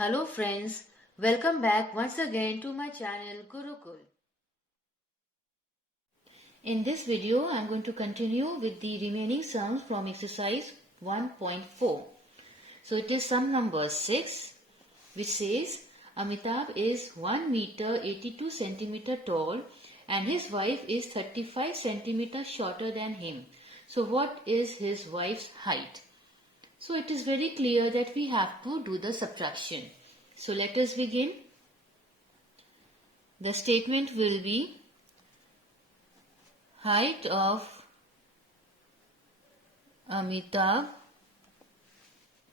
Hello friends, welcome back once again to my channel Gurukul. In this video, I am going to continue with the remaining sums from exercise 1.4. So it is sum number 6 which says Amitabh is 1 meter 82 centimeter tall and his wife is 35 centimeter shorter than him. So what is his wife's height? So it is very clear that we have to do the subtraction. So let us begin. The statement will be height of Amitabh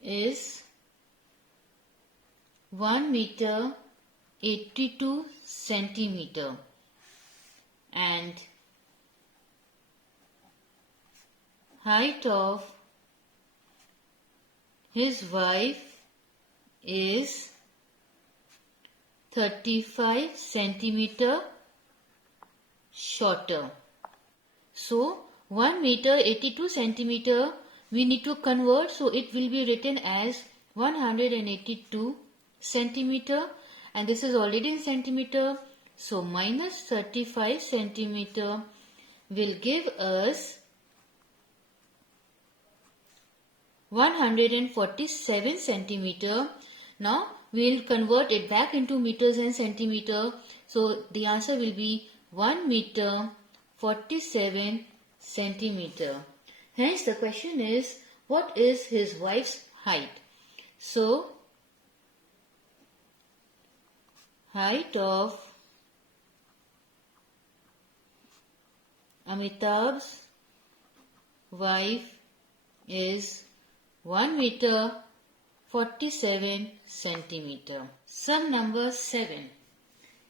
is 1 meter 82 centimeter and height of his wife is 35 centimeter shorter. So 1 meter 82 centimeter we need to convert, so it will be written as 182 centimeter and this is already in centimeter, so minus 35 centimeter will give us 147 centimeter. Now we will convert it back into meters and centimeter, so the answer will be 1 meter 47 centimeter. Hence the question is, what is his wife's height? So height of Amitabh's wife is 1 meter 47 centimeter. Sum number 7.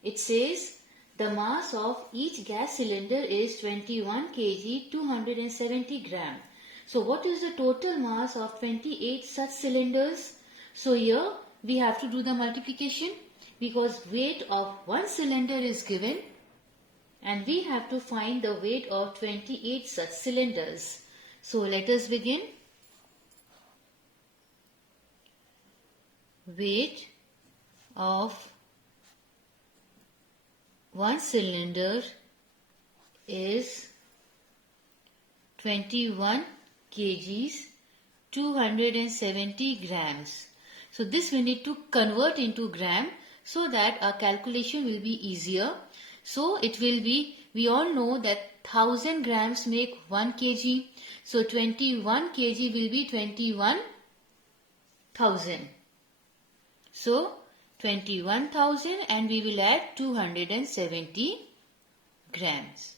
It says the mass of each gas cylinder is 21 kg 270 gram. So what is the total mass of 28 such cylinders? So here we have to do the multiplication because weight of one cylinder is given and we have to find the weight of 28 such cylinders. So let us begin. Weight of one cylinder is 21 kgs 270 grams. So this we need to convert into gram so that our calculation will be easier. So it will be, we all know that 1000 grams make 1 kg. So 21 kg will be 21,000. So 21,000 and we will add 270 grams.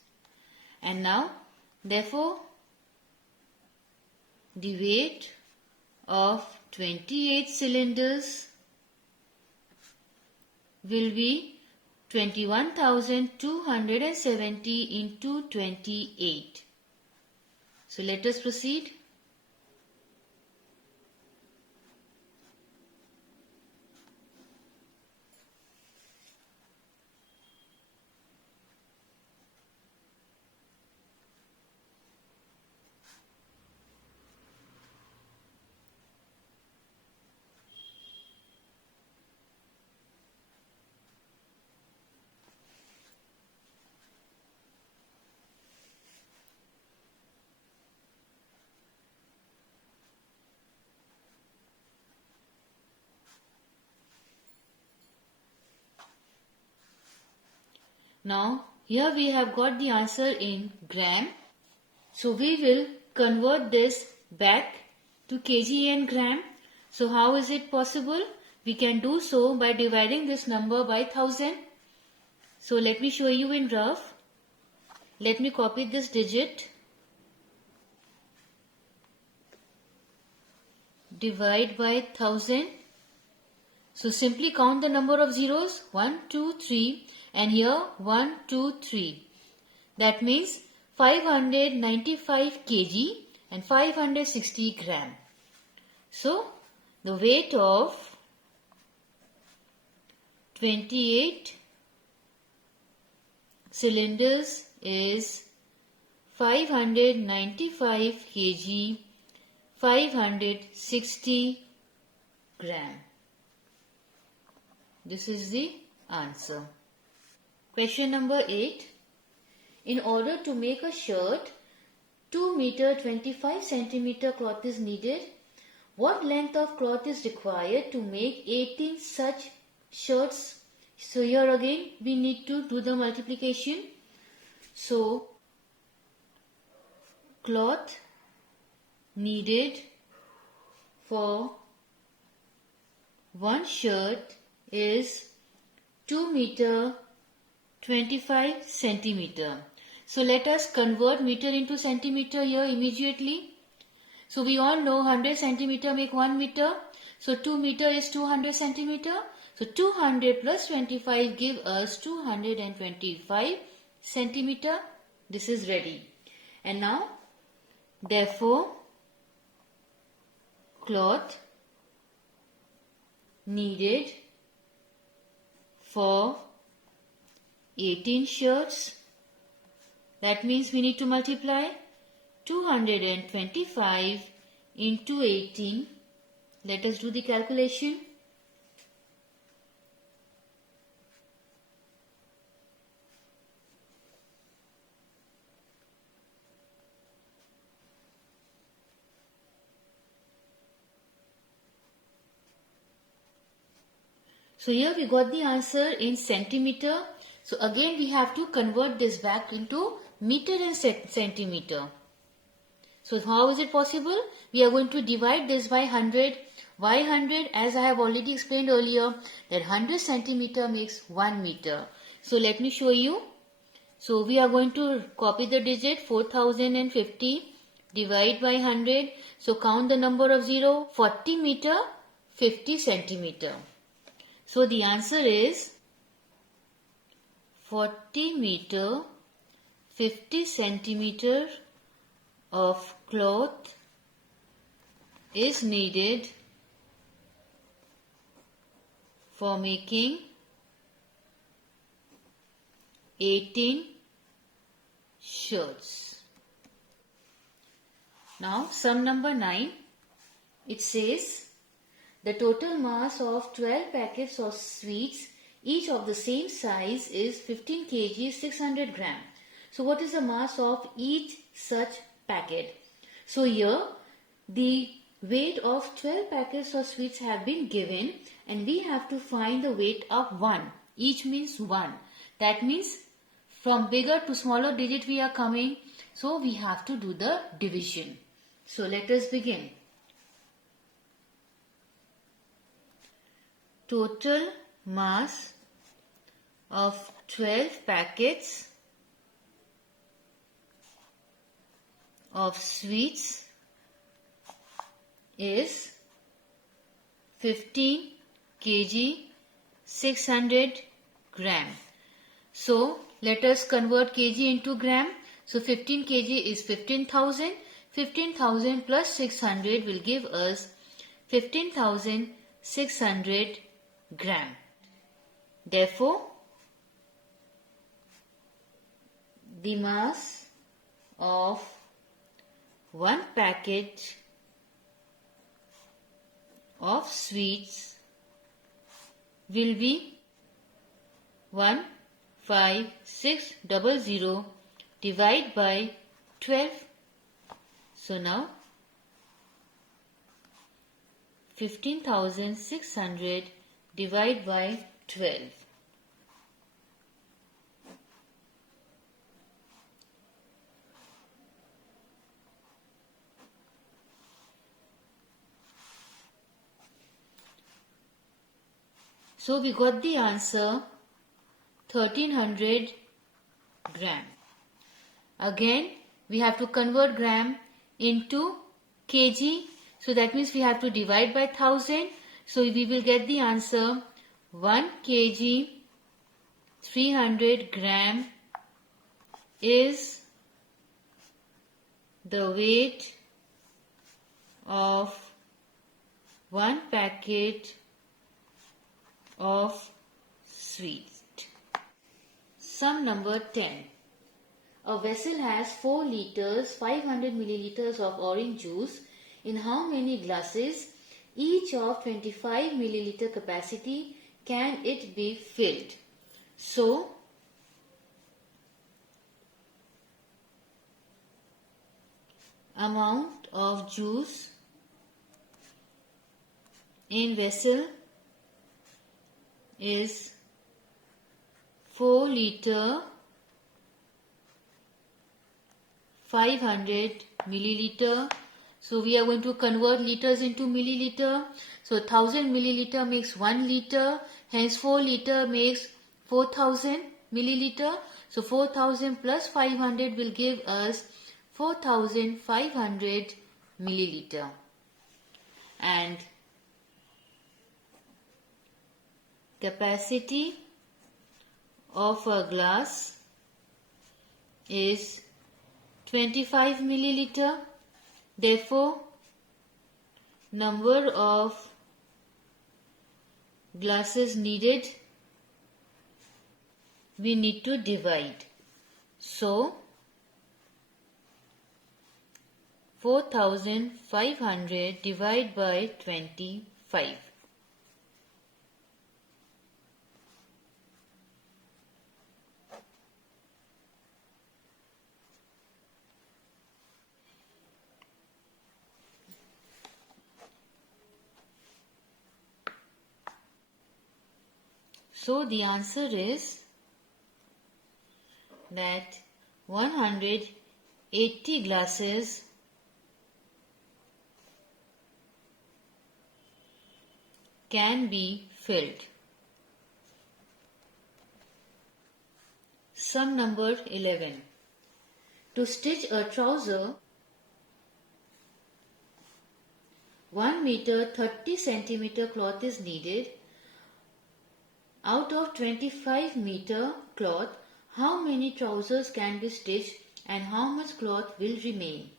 And now therefore the weight of 28 cylinders will be 21,270 into 28. So let us proceed. Now here we have got the answer in gram. So we will convert this back to kg and gram. So how is it possible? We can do so by dividing this number by 1000. So let me show you in rough. Let me copy this digit. Divide by 1000. So simply count the number of zeros. 1, 2, 3 and here 1, 2, 3. That means 595 kg and 560 gram. So the weight of 28 cylinders is 595 kg, 560 gram. This is the answer. Question number 8. In order to make a shirt, 2 meter 25 centimeter cloth is needed. What length of cloth is required to make 18 such shirts? So here again we need to do the multiplication. So cloth needed for one shirt is 2 meter 25 centimeter. So let us convert meter into centimeter here immediately. So we all know 100 centimeter make 1 meter. So 2 meter is 200 centimeter. So 200 plus 25 give us 225 centimeter. This is ready. And now, therefore, cloth needed for 18 shirts. That means we need to multiply 225 into 18. Let us do the calculation. So here we got the answer in centimeter. So again we have to convert this back into meter and centimeter. So how is it possible? We are going to divide this by 100. Why 100? As I have already explained earlier that 100 centimeter makes 1 meter. So let me show you. So we are going to copy the digit 4050, divide by 100. So count the number of 0, 40 meter, 50 centimeter. So the answer is 40 meter, 50 centimeter of cloth is needed for making 18 shirts. Now sum number 9, it says the total mass of 12 packets of sweets, each of the same size, is 15 kg 600 gram. So what is the mass of each such packet? So here the weight of 12 packets of sweets have been given and we have to find the weight of 1. Each means 1. That means from bigger to smaller digit we are coming. So we have to do the division. So let us begin. Total mass of 12 packets of sweets is 15 kg 600 gram. So let us convert kg into gram. So 15 kg is 15,000. 15,000 plus 600 will give us 15,600 gram. Therefore, the mass of one packet of sweets will be 15600 divided by 12. So now 15,600 divided by 12. So we got the answer 1300 gram. Again we have to convert gram into kg. So that means we have to divide by 1000. So we will get the answer 1 kg 300 gram is the weight of one packet of sweets. Sum number 10. A vessel has 4 liters 500 milliliters of orange juice in how many glasses, each of 25 milliliter capacity, can it be filled? So, amount of juice in vessel is 4 liter 500 milliliter. So we are going to convert liters into milliliter. So 1000 milliliter makes 1 liter. Hence 4 liter makes 4000 milliliter. So 4000 plus 500 will give us 4500 milliliter. And capacity of a glass is 25 milliliter. Therefore, number of glasses needed, we need to divide. So, 4500 divided by 25. So the answer is that 180 glasses can be filled. Sum number 11. To stitch a trouser, 1 meter 30 centimeter cloth is needed. Out of 25 meter cloth, how many trousers can be stitched and how much cloth will remain?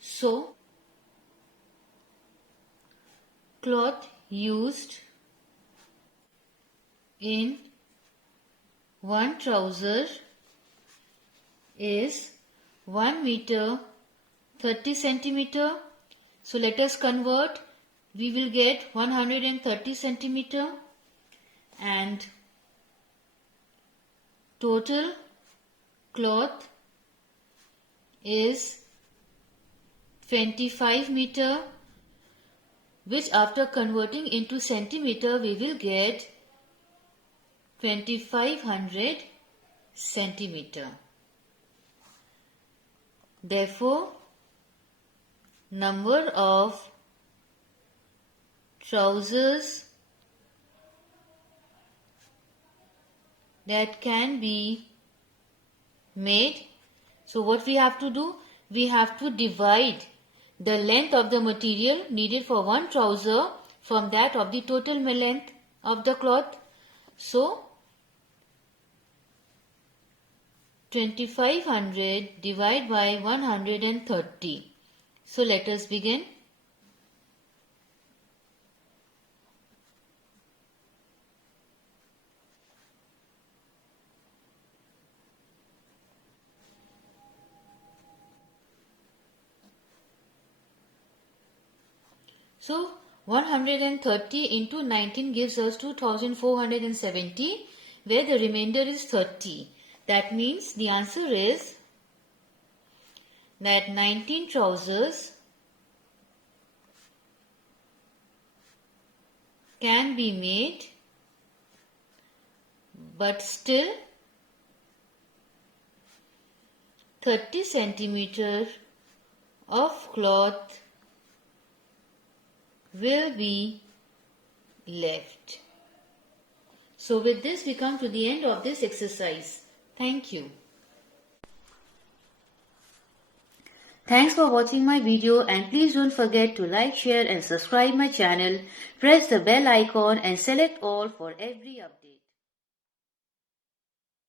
So, cloth used in one trouser is 1 meter 30 centimeter. So let us convert. We will get 130 centimeter and total cloth is 25 meter, which after converting into centimeter we will get 2500 centimeter. Therefore, number of trousers that can be made. So what we have to do? We have to divide the length of the material needed for one trouser from that of the total length of the cloth. So 2500 divided by 130. So let us begin. So 130 into 19 gives us 2470, where the remainder is 30. That means the answer is that 19 trousers can be made, but still 30 centimeter of cloth will be left. So with this we come to the end of this exercise. Thank you. Thanks for watching my video, and please don't forget to like, share and subscribe my channel. Press the bell icon and select all for every update.